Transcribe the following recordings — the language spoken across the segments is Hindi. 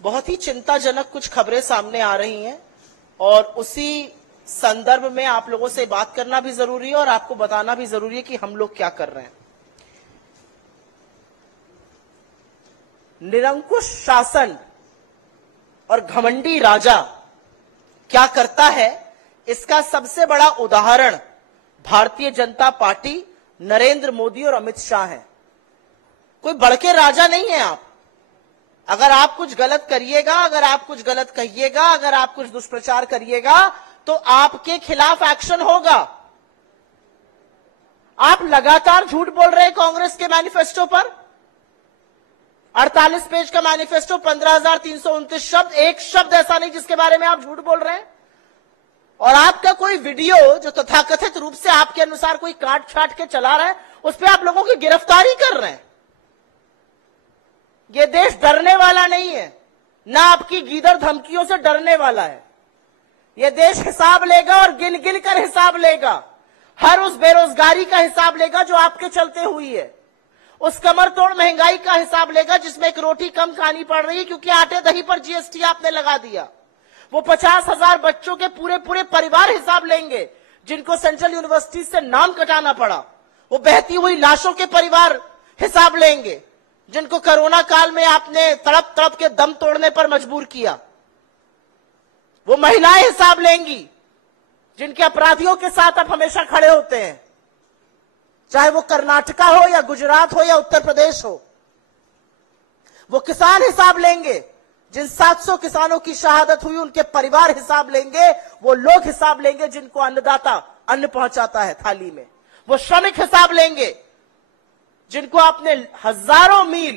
बहुत ही चिंताजनक कुछ खबरें सामने आ रही हैं और उसी संदर्भ में आप लोगों से बात करना भी जरूरी है और आपको बताना भी जरूरी है कि हम लोग क्या कर रहे हैं। निरंकुश शासन और घमंडी राजा क्या करता है, इसका सबसे बड़ा उदाहरण भारतीय जनता पार्टी, नरेंद्र मोदी और अमित शाह है। कोई बड़के राजा नहीं है आप। अगर आप कुछ गलत करिएगा, अगर आप कुछ गलत कहिएगा, अगर आप कुछ दुष्प्रचार करिएगा तो आपके खिलाफ एक्शन होगा। आप लगातार झूठ बोल रहे हैं कांग्रेस के मैनिफेस्टो पर। 48 पेज का मैनिफेस्टो, 15,329 शब्द, एक शब्द ऐसा नहीं जिसके बारे में आप झूठ बोल रहे हैं। और आपका कोई वीडियो जो तथाकथित रूप से आपके अनुसार कोई काट छाट के चला रहा है, उस पर आप लोगों की गिरफ्तारी कर रहे हैं। यह देश डरने वाला नहीं है, ना आपकी गीदड़ धमकियों से डरने वाला है। यह देश हिसाब लेगा और गिन गिन कर हिसाब लेगा। हर उस बेरोजगारी का हिसाब लेगा जो आपके चलते हुई है, उस कमर तोड़ महंगाई का हिसाब लेगा जिसमें एक रोटी कम खानी पड़ रही है क्योंकि आटे दही पर जीएसटी आपने लगा दिया। वो 50,000 बच्चों के पूरे पूरे परिवार हिसाब लेंगे जिनको सेंट्रल यूनिवर्सिटी से नाम कटाना पड़ा। वो बहती हुई लाशों के परिवार हिसाब लेंगे जिनको कोरोना काल में आपने तड़प तड़प के दम तोड़ने पर मजबूर किया। वो महिलाएं हिसाब लेंगी जिनके अपराधियों के साथ आप हमेशा खड़े होते हैं, चाहे वो कर्नाटका हो या गुजरात हो या उत्तर प्रदेश हो। वो किसान हिसाब लेंगे, जिन 700 किसानों की शहादत हुई उनके परिवार हिसाब लेंगे। वो लोग हिसाब लेंगे जिनको अन्नदाता अन्न पहुंचाता है थाली में। वो श्रमिक हिसाब लेंगे जिनको आपने हजारों मील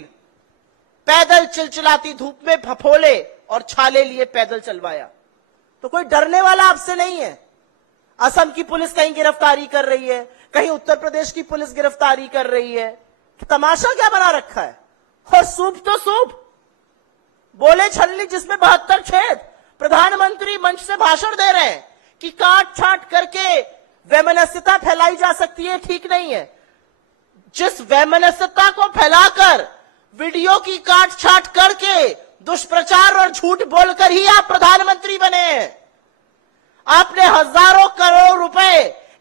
पैदल चिलचिलाती धूप में फफोले और छाले लिए पैदल चलवाया। तो कोई डरने वाला आपसे नहीं है। असम की पुलिस कहीं गिरफ्तारी कर रही है, कहीं उत्तर प्रदेश की पुलिस गिरफ्तारी कर रही है। तमाशा क्या बना रखा है? और सूप तो सूप, बोले छलनी जिसमें 72 छेद। प्रधानमंत्री मंच से भाषण दे रहे हैं कि काट छाट करके वैमनस्यता फैलाई जा सकती है, ठीक नहीं है। जिस वैमनस्यता को फैलाकर, वीडियो की काट छाट करके, दुष्प्रचार और झूठ बोलकर ही आप प्रधानमंत्री बने हैं। आपने हजारों करोड़ रुपए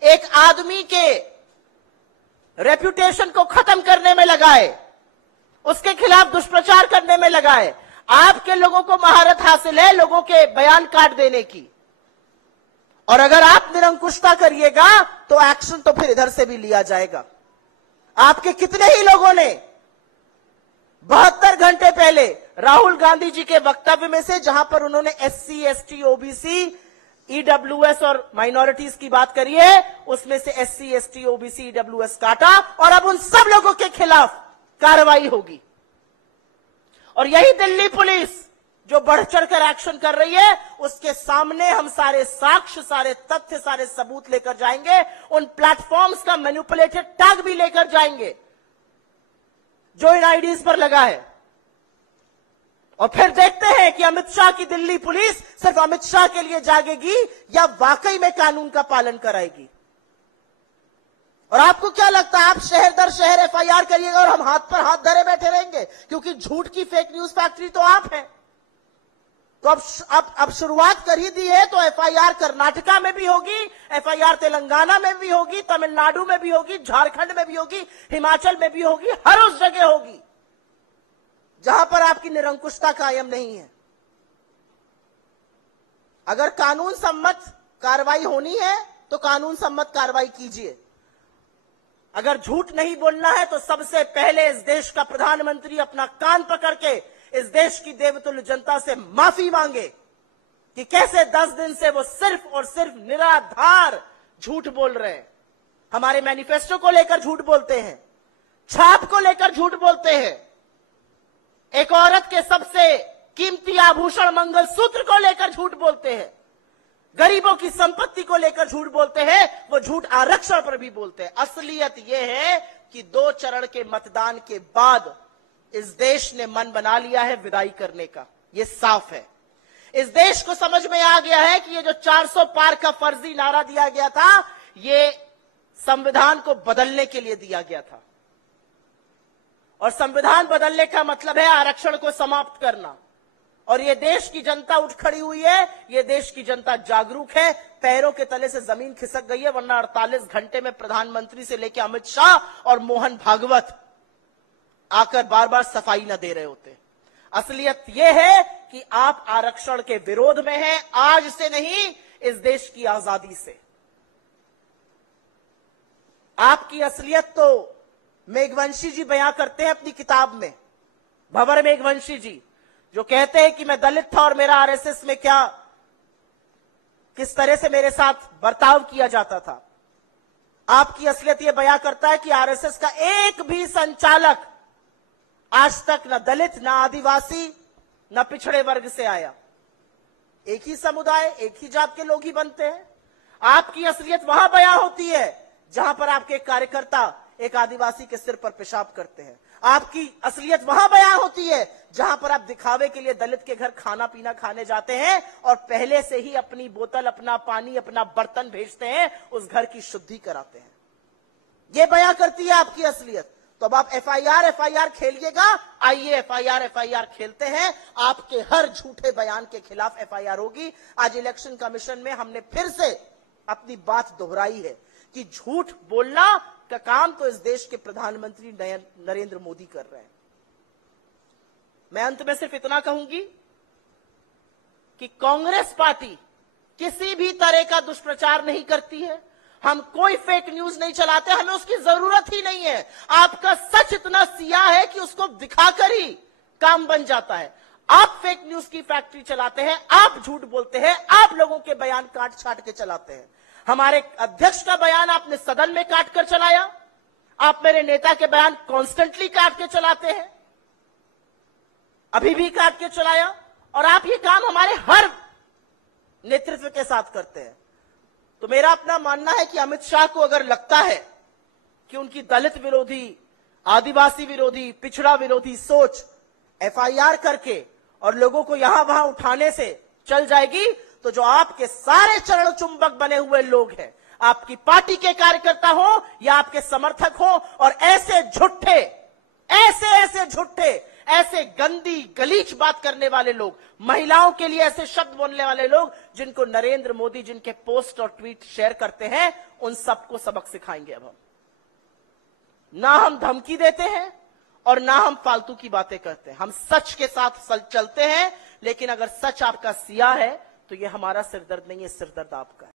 एक आदमी के रेप्यूटेशन को खत्म करने में लगाए, उसके खिलाफ दुष्प्रचार करने में लगाए। आपके लोगों को महारत हासिल है लोगों के बयान काट देने की। और अगर आप निरंकुशता करिएगा तो एक्शन तो फिर इधर से भी लिया जाएगा। आपके कितने ही लोगों ने 72 घंटे पहले राहुल गांधी जी के वक्तव्य में से, जहां पर उन्होंने एससी, एसटी, ओबीसी, ईडब्ल्यूएस और माइनॉरिटीज की बात करी है, उसमें से एससी, एसटी, ओबीसी, ईडब्ल्यूएस काटा और अब उन सब लोगों के खिलाफ कार्रवाई होगी। और यही दिल्ली पुलिस जो बढ़ चढ़कर एक्शन कर रही है, उसके सामने हम सारे साक्ष्य, सारे तथ्य, सारे सबूत लेकर जाएंगे। उन प्लेटफॉर्म्स का मैनिपुलेटेड टैग भी लेकर जाएंगे जो इन आईडीज पर लगा है। और फिर देखते हैं कि अमित शाह की दिल्ली पुलिस सिर्फ अमित शाह के लिए जागेगी या वाकई में कानून का पालन कराएगी। और आपको क्या लगता है, आप शहर दर शहर एफआईआर करिएगा और हम हाथ पर हाथ धरे बैठे रहेंगे? क्योंकि झूठ की फेक न्यूज फैक्ट्री तो आप हैं। तो अब शुरुआत कर ही दी है, तो एफआईआर कर्नाटका में भी होगी, एफआईआर तेलंगाना में भी होगी, तमिलनाडु में भी होगी, झारखंड में भी होगी, हिमाचल में भी होगी, हर उस जगह होगी जहां पर आपकी निरंकुशता कायम नहीं है। अगर कानून सम्मत कार्रवाई होनी है तो कानून सम्मत कार्रवाई कीजिए। अगर झूठ नहीं बोलना है तो सबसे पहले इस देश का प्रधानमंत्री अपना कान पकड़ के इस देश की देवतुल्य जनता से माफी मांगे कि कैसे 10 दिन से वो सिर्फ और सिर्फ निराधार झूठ बोल रहे हैं। हमारे मैनिफेस्टो को लेकर झूठ बोलते हैं, छाप को लेकर झूठ बोलते हैं, एक औरत के सबसे कीमती आभूषण मंगलसूत्र को लेकर झूठ बोलते हैं, गरीबों की संपत्ति को लेकर झूठ बोलते हैं। वो झूठ आरक्षण पर भी बोलते हैं। असलियत यह है कि 2 चरण के मतदान के बाद इस देश ने मन बना लिया है विदाई करने का। ये साफ है। इस देश को समझ में आ गया है कि ये जो 400 पार का फर्जी नारा दिया गया था, ये संविधान को बदलने के लिए दिया गया था। और संविधान बदलने का मतलब है आरक्षण को समाप्त करना। और ये देश की जनता उठ खड़ी हुई है, ये देश की जनता जागरूक है, पैरों के तले से जमीन खिसक गई है, वरना 48 घंटे में प्रधानमंत्री से लेकर अमित शाह और मोहन भागवत आकर बार बार सफाई न दे रहे होते। असलियत यह है कि आप आरक्षण के विरोध में हैं, आज से नहीं, इस देश की आजादी से। आपकी असलियत तो मेघवंशी जी बयां करते हैं अपनी किताब में, भंवर मेघवंशी जी, जो कहते हैं कि मैं दलित था और मेरा आरएसएस में किस तरह से मेरे साथ बर्ताव किया जाता था। आपकी असलियत यह बयां करता है कि आरएसएस का एक भी संचालक आज तक न दलित, न आदिवासी, न पिछड़े वर्ग से आया। एक ही समुदाय, एक ही जात के लोग ही बनते हैं। आपकी असलियत वहां बयां होती है जहां पर आपके कार्यकर्ता एक आदिवासी के सिर पर पेशाब करते हैं। आपकी असलियत वहां बयां होती है जहां पर आप दिखावे के लिए दलित के घर खाना पीना खाने जाते हैं और पहले से ही अपनी बोतल, अपना पानी, अपना बर्तन भेजते हैं, उस घर की शुद्धि कराते हैं। यह बयां करती है आपकी असलियत। तो अब आप एफआईआर खेलिएगा, आइए एफआईआर खेलते हैं। आपके हर झूठे बयान के खिलाफ एफआईआर होगी। आज इलेक्शन कमीशन में हमने फिर से अपनी बात दोहराई है कि झूठ बोलना का काम तो इस देश के प्रधानमंत्री नरेंद्र मोदी कर रहे हैं। मैं अंत में सिर्फ इतना कहूंगी कि कांग्रेस पार्टी किसी भी तरह का दुष्प्रचार नहीं करती है। हम कोई फेक न्यूज नहीं चलाते, हमें उसकी जरूरत ही नहीं है। आपका सच इतना सिया है कि उसको दिखाकर ही काम बन जाता है। आप फेक न्यूज की फैक्ट्री चलाते हैं, आप झूठ बोलते हैं, आप लोगों के बयान काट छाट के चलाते हैं। हमारे अध्यक्ष का बयान आपने सदन में काट कर चलाया, आप मेरे नेता के बयान कॉन्स्टेंटली काट के चलाते हैं, अभी भी काट के चलाया, और आप ये काम हमारे हर नेतृत्व के साथ करते हैं। तो मेरा अपना मानना है कि अमित शाह को अगर लगता है कि उनकी दलित विरोधी, आदिवासी विरोधी, पिछड़ा विरोधी सोच एफआईआर करके और लोगों को यहां वहां उठाने से चल जाएगी, तो जो आपके सारे चरण चुंबक बने हुए लोग हैं, आपकी पार्टी के कार्यकर्ता हो या आपके समर्थक हो, और ऐसे झूठे, ऐसे झूठे, ऐसे गंदी गलीच बात करने वाले लोग, महिलाओं के लिए ऐसे शब्द बोलने वाले लोग, जिनको नरेंद्र मोदी जिनके पोस्ट और ट्वीट शेयर करते हैं, उन सबको सबक सिखाएंगे। अब हम ना हम धमकी देते हैं और ना हम फालतू की बातें करते हैं, हम सच के साथ चलते हैं। लेकिन अगर सच आपका सिया है तो ये हमारा सिरदर्द नहीं है, सिरदर्द आपका है।